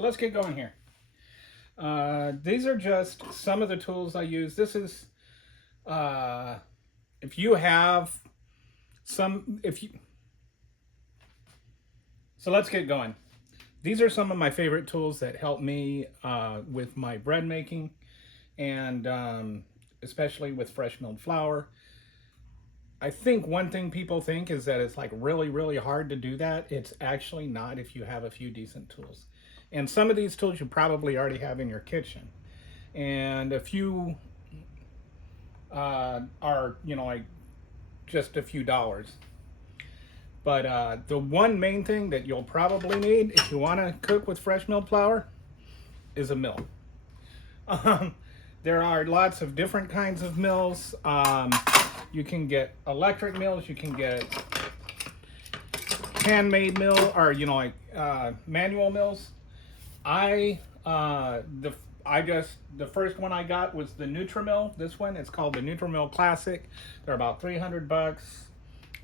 So let's get going here. These are just some of the tools I use. This is, uh, if you have if you, so let's get going. These are some of my favorite tools that help me with my bread making and especially with fresh milled flour. I think one thing people think is that it's like really, really hard to do that. It's actually not if you have a few decent tools. And some of these tools you probably already have in your kitchen. And a few are, like just a few dollars. But the one main thing that you'll probably need if you want to cook with fresh milled flour is a mill. Um, there are lots of different kinds of mills. You can get electric mills. You can get handmade mill, or manual mills. I the the first one I got was the Nutrimill. This one, it's called the Nutrimill Classic. They're about $300.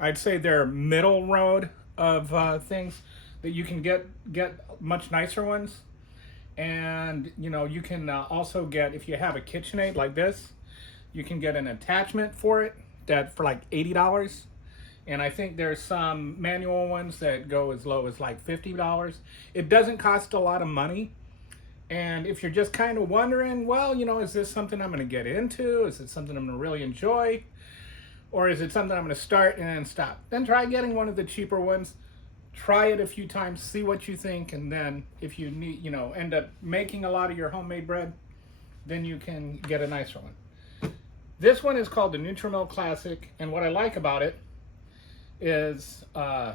I'd say they're middle road of things that you can get much nicer ones. And you can also get, if you have a KitchenAid like this, you can get an attachment for it that for like $80. And I think there's some manual ones that go as low as like $50. It doesn't cost a lot of money. And if you're just kind of wondering, well, is this something I'm going to get into? Is it something I'm going to really enjoy? Or is it something I'm going to start and then stop? Then try getting one of the cheaper ones. Try it a few times, see what you think, and then if you need, end up making a lot of your homemade bread, then you can get a nicer one. This one is called the Nutrimill Classic, and what I like about it is, I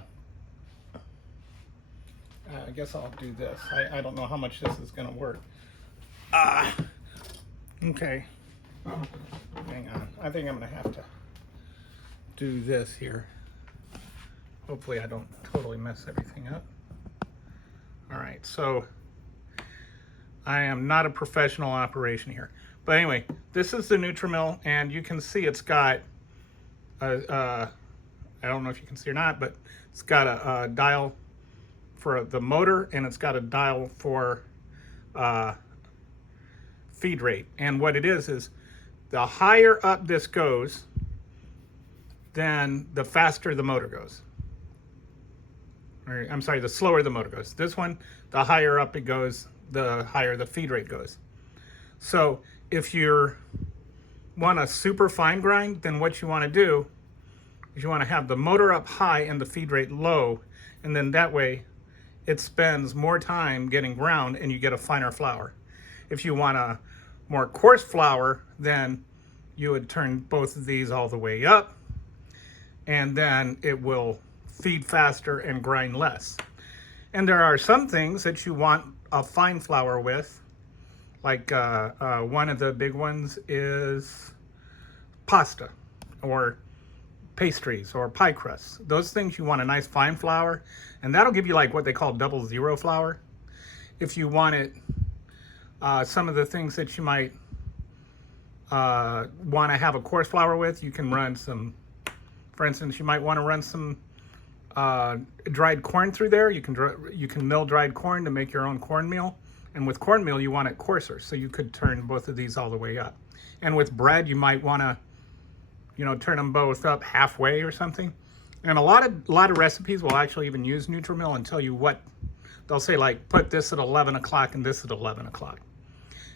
guess I'll do this. I don't know how much this is going to work. Okay. Hang on. I think I'm going to have to do this here. Hopefully I don't totally mess everything up. All right, so I am not a professional operation here. But anyway, this is the Nutrimill, and you can see it's got, I don't know if you can see or not, but it's got a dial for the motor, and it's got a dial for feed rate. And what it is the higher up this goes, then the faster the motor goes. Or, I'm sorry, the slower the motor goes. This one, the higher up it goes, the higher the feed rate goes. So if you want a super fine grind, then what you want to do is you want to have the motor up high and the feed rate low, and then that way it spends more time getting ground and you get a finer flour. If you want a more coarse flour, then you would turn both of these all the way up, and then it will feed faster and grind less. And there are some things that you want a fine flour with, like one of the big ones is pasta or pastries or pie crusts. Those things you want a nice fine flour, and that'll give you like what they call 00 flour. If you want it, some of the things that you might want to have a coarse flour with, you can run some, for instance, you might want to run some dried corn through there. You can mill dried corn to make your own cornmeal, and with cornmeal you want it coarser, so you could turn both of these all the way up. And with bread you might want to turn them both up halfway or something. And a lot of recipes will actually even use Nutrimill and tell you what they'll say, like put this at 11 o'clock and this at 11 o'clock,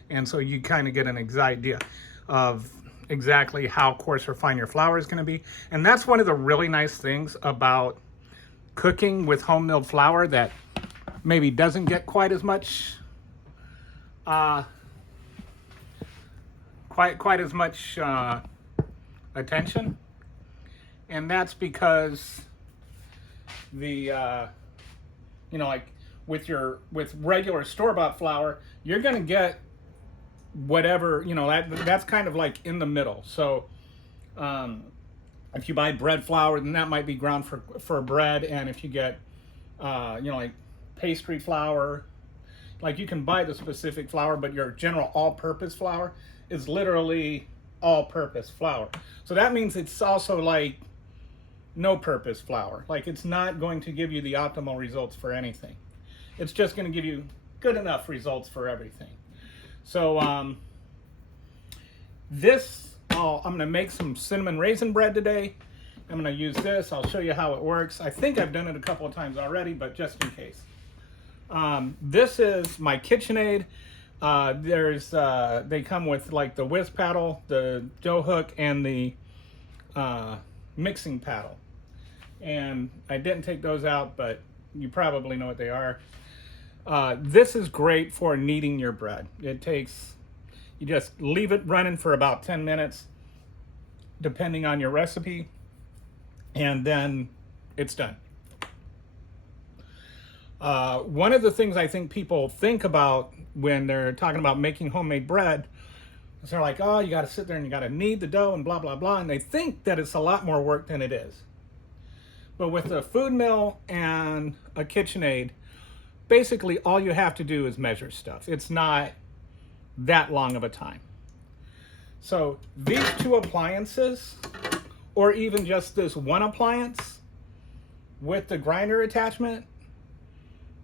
and so you kind of get an idea of exactly how coarse or fine your flour is going to be. And that's one of the really nice things about cooking with home milled flour that maybe doesn't get quite as much attention, and that's because the like with regular store-bought flour, you're going to get whatever, that's kind of like in the middle. So if you buy bread flour, then that might be ground for bread. And if you get like pastry flour, like you can buy the specific flour, but your general all-purpose flour is literally all-purpose flour. So that means it's also like no-purpose flour. Like it's not going to give you the optimal results for anything. It's just going to give you good enough results for everything. So I'm going to make some cinnamon raisin bread today. I'm going to use this. I'll show you how it works. I think I've done it a couple of times already, but just in case. This is my KitchenAid. They come with like the whisk paddle, the dough hook, and the mixing paddle. And I didn't take those out, but you probably know what they are. This is great for kneading your bread. You just leave it running for about 10 minutes, depending on your recipe, and then it's done. One of the things I think people think about when they're talking about making homemade bread is they're like, oh, you got to sit there and you got to knead the dough and blah, blah, blah. And they think that it's a lot more work than it is. But with a food mill and a KitchenAid, basically all you have to do is measure stuff. It's not that long of a time. So these two appliances, or even just this one appliance with the grinder attachment,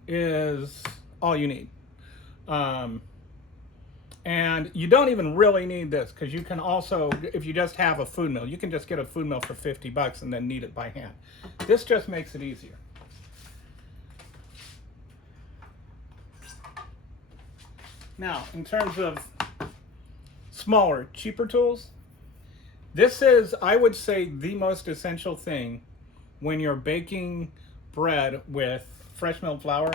is all you need. And you don't even really need this, because you can also, if you just have a food mill, you can just get a food mill for $50 and then knead it by hand. This just makes it easier. Now, in terms of smaller, cheaper tools, this is, I would say, the most essential thing when you're baking bread with fresh milled flour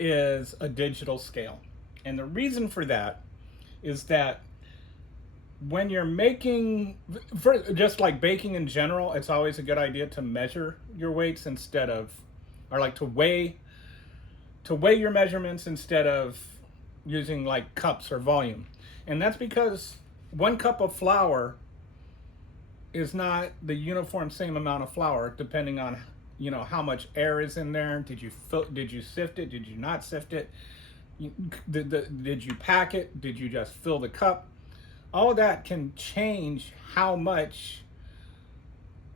is a digital scale. And the reason for that is that when you're making, just like baking in general, it's always a good idea to measure your weights instead of, or like to weigh your measurements instead of using like cups or volume. And that's because 1 cup of flour is not the uniform same amount of flour, depending on, you know, how much air is in there. Did you sift it? Did you not sift it? Did you pack it? Did you just fill the cup? All of that can change how much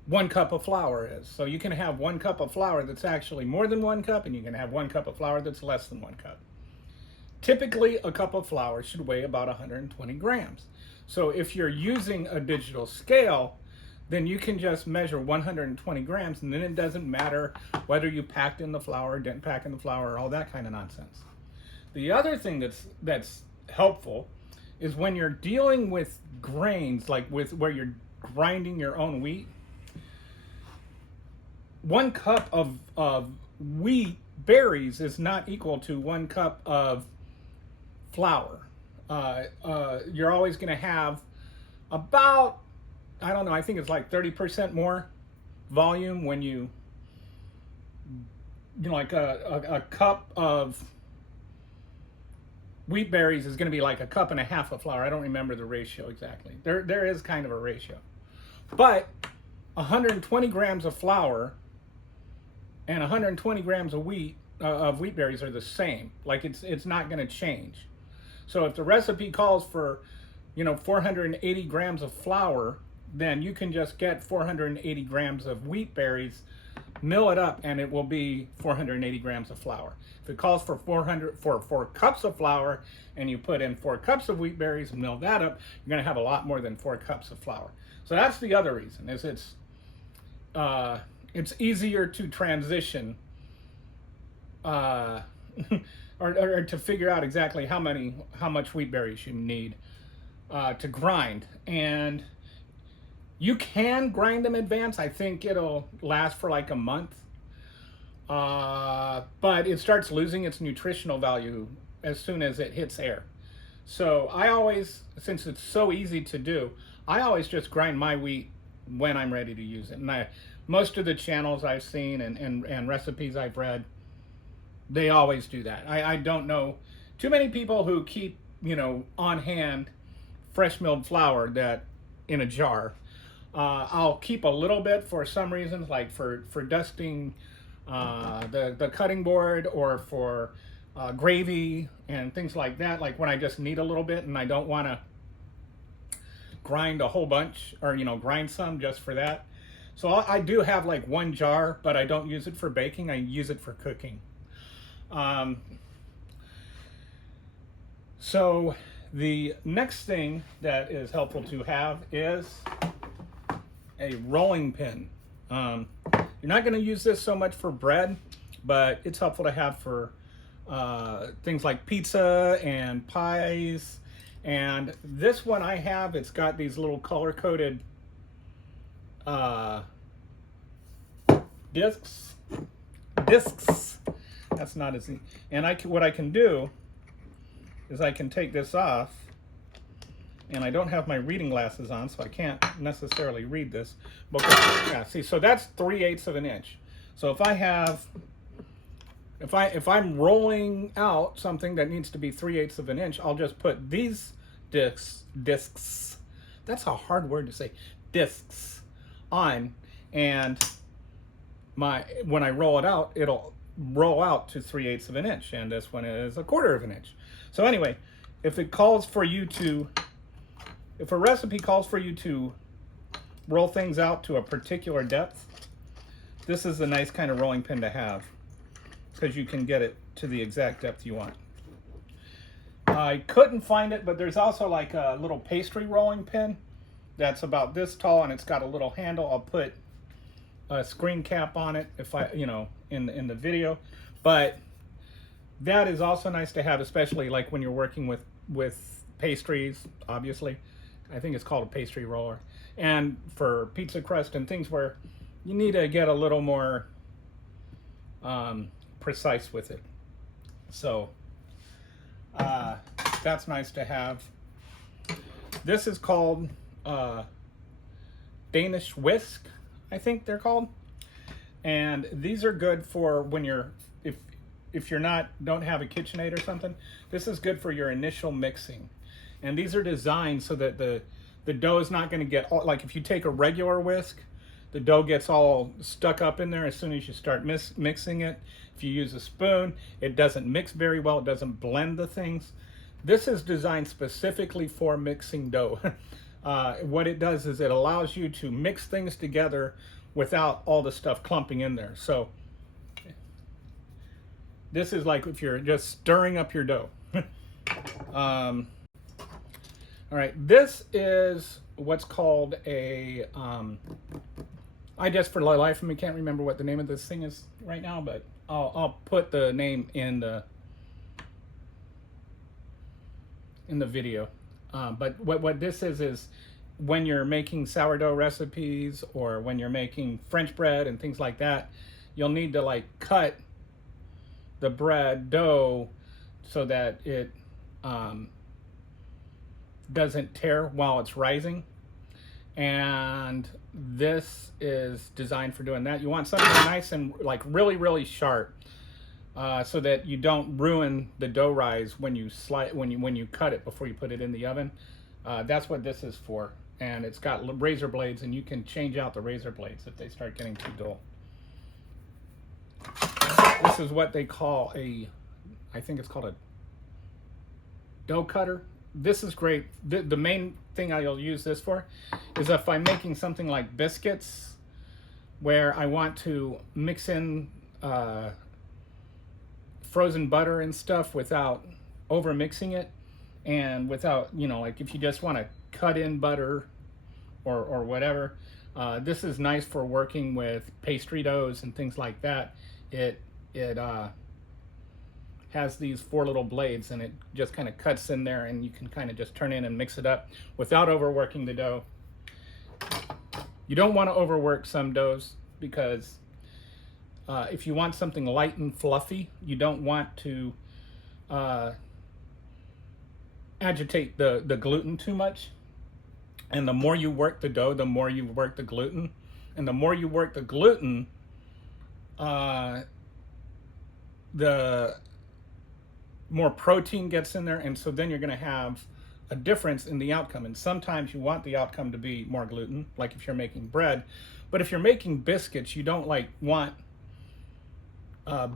1 cup of flour is. So you can have 1 cup of flour that's actually more than 1 cup, and you can have 1 cup of flour that's less than 1 cup. Typically, a cup of flour should weigh about 120 grams. So if you're using a digital scale, then you can just measure 120 grams, and then it doesn't matter whether you packed in the flour, didn't pack in the flour, all that kind of nonsense. The other thing that's helpful is when you're dealing with grains, like where you're grinding your own wheat, 1 cup of wheat berries is not equal to 1 cup of flour. You're always going to have about, I don't know, I think it's like 30% more volume when you know, like a cup of wheat berries is going to be like 1.5 cups of flour. I don't remember the ratio exactly. There is kind of a ratio. But 120 grams of flour and 120 grams of wheat berries are the same. Like it's not going to change. So if the recipe calls for, you know, 480 grams of flour, then you can just get 480 grams of wheat berries, mill it up, and it will be 480 grams of flour. If it calls for 4 cups of flour, and you put in 4 cups of wheat berries and mill that up, you're going to have a lot more than 4 cups of flour. So that's the other reason, is it's easier to transition or to figure out exactly how much wheat berries you need to grind. And you can grind them in advance. I think it'll last for like a month, but it starts losing its nutritional value as soon as it hits air. So I always, since it's so easy to do, I always just grind my wheat when I'm ready to use it. And most of the channels I've seen and recipes I've read, they always do that. I don't know too many people who keep, you know, on hand fresh milled flour that in a jar. I'll keep a little bit for some reasons, like for dusting the cutting board, or for gravy and things like that, like when I just need a little bit and I don't want to grind a whole bunch, or, you know, grind some just for that. So I do have like 1 jar, but I don't use it for baking. I use it for cooking. So the next thing that is helpful to have is a rolling pin. You're not going to use this so much for bread, but it's helpful to have for things like pizza and pies. And this one I have, it's got these little color-coded discs. That's not as easy. And what I can do is I can take this off, and I don't have my reading glasses on, so I can't necessarily read this. But yeah, see, so that's 3/8 of an inch. So if I have, if I'm rolling out something that needs to be 3/8 of an inch, I'll just put these discs. That's a hard word to say. Discs on, and when I roll it out, it'll roll out to 3/8 of an inch, and this one is 1/4 of an inch. So anyway, if it calls for you to, if a recipe calls for you to roll things out to a particular depth, this is a nice kind of rolling pin to have, because you can get it to the exact depth you want. I couldn't find it, but there's also like a little pastry rolling pin that's about this tall, and it's got a little handle. I'll put a screen cap on it if I, in the video. But that is also nice to have, especially like when you're working with pastries, obviously. I think it's called a pastry roller. And for pizza crust and things where you need to get a little more precise with it. So that's nice to have. This is called Danish whisk, I think they're called. And these are good for when you're, if you're don't have a KitchenAid or something, this is good for your initial mixing. And these are designed so that the dough is not going to get, like if you take a regular whisk, the dough gets all stuck up in there as soon as you start mixing it. If you use a spoon, it doesn't mix very well. It doesn't blend the things. This is designed specifically for mixing dough. What it does is it allows you to mix things together without all the stuff clumping in there. So this is like if you're just stirring up your dough. All right, this is what's called a, I just for the life of me can't remember what the name of this thing is right now, but I'll put the name in the video. But what this is when you're making sourdough recipes or when you're making French bread and things like that, you'll need to like cut the bread dough so that it doesn't tear while it's rising. And this is designed for doing that. You want something nice and like really, really sharp, so that you don't ruin the dough rise when you when you cut it before you put it in the oven. That's what this is for. And it's got razor blades, and you can change out the razor blades if they start getting too dull. This is what they call I think it's called a dough cutter. This is great. The main thing I'll use this for is if I'm making something like biscuits where I want to mix in frozen butter and stuff without over mixing it, and without, like if you just want to cut in butter or whatever, this is nice for working with pastry doughs and things like that. It has these 4 little blades, and it just kind of cuts in there, and you can kind of just turn in and mix it up without overworking the dough. You don't want to overwork some doughs, because if you want something light and fluffy, you don't want to agitate the gluten too much. And the more you work the dough, the more you work the gluten. And the more you work the gluten, the more protein gets in there, and so then you're going to have a difference in the outcome. And sometimes you want the outcome to be more gluten, like if you're making bread. But if you're making biscuits, you don't want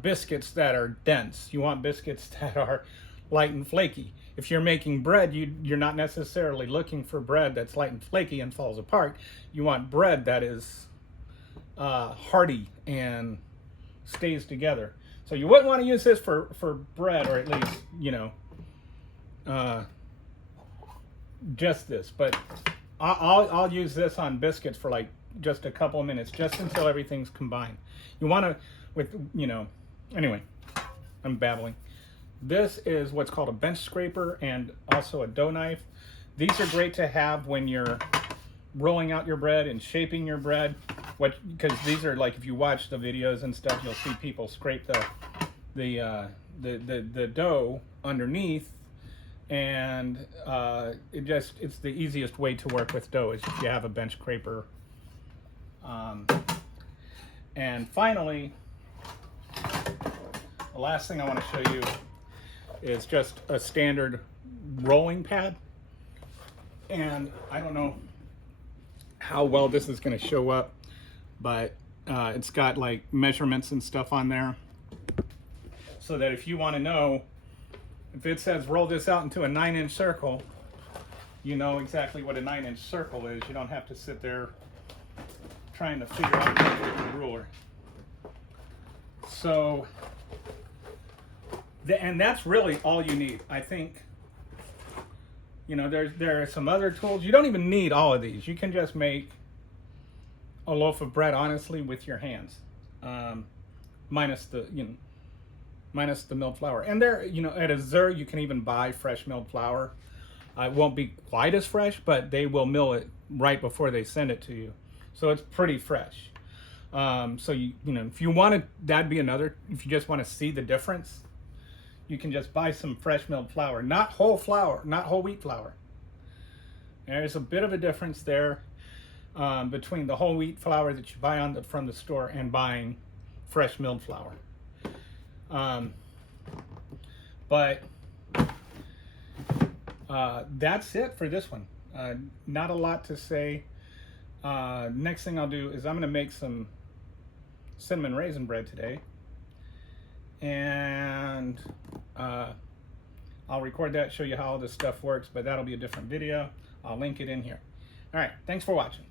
biscuits that are dense. You want biscuits that are light and flaky. If you're making bread, you're not necessarily looking for bread that's light and flaky and falls apart. You want bread that is hearty and stays together. So you wouldn't want to use this for bread, or at least, just this, but I'll use this on biscuits for like just a couple of minutes, just until everything's combined. You want to, anyway, I'm babbling. This is what's called a bench scraper and also a dough knife. These are great to have when you're rolling out your bread and shaping your bread. Because these are like, if you watch the videos and stuff, you'll see people scrape the dough underneath, and it's the easiest way to work with dough is if you have a bench scraper. And finally, the last thing I want to show you is just a standard rolling pad. And I don't know how well this is going to show up, but it's got like measurements and stuff on there, so that if you want to know, if it says roll this out into a 9-inch circle, you know exactly what a 9-inch circle is. You don't have to sit there trying to figure out with the ruler. So, and that's really all you need, I think. There are some other tools. You don't even need all of these. You can just make a loaf of bread, honestly, with your hands, minus the milled flour. And there, at Azur, you can even buy fresh milled flour. It won't be quite as fresh, but they will mill it right before they send it to you, so it's pretty fresh. So if you wanted, that'd be another. If you just want to see the difference, you can just buy some fresh milled flour, not whole wheat flour. There's a bit of a difference there between the whole wheat flour that you buy from the store and buying fresh milled flour. But that's it for this one. Not a lot to say. Next thing I'll do is I'm going to make some cinnamon raisin bread today. And I'll record that, show you how all this stuff works, but that'll be a different video. I'll link it in here. All right, thanks for watching.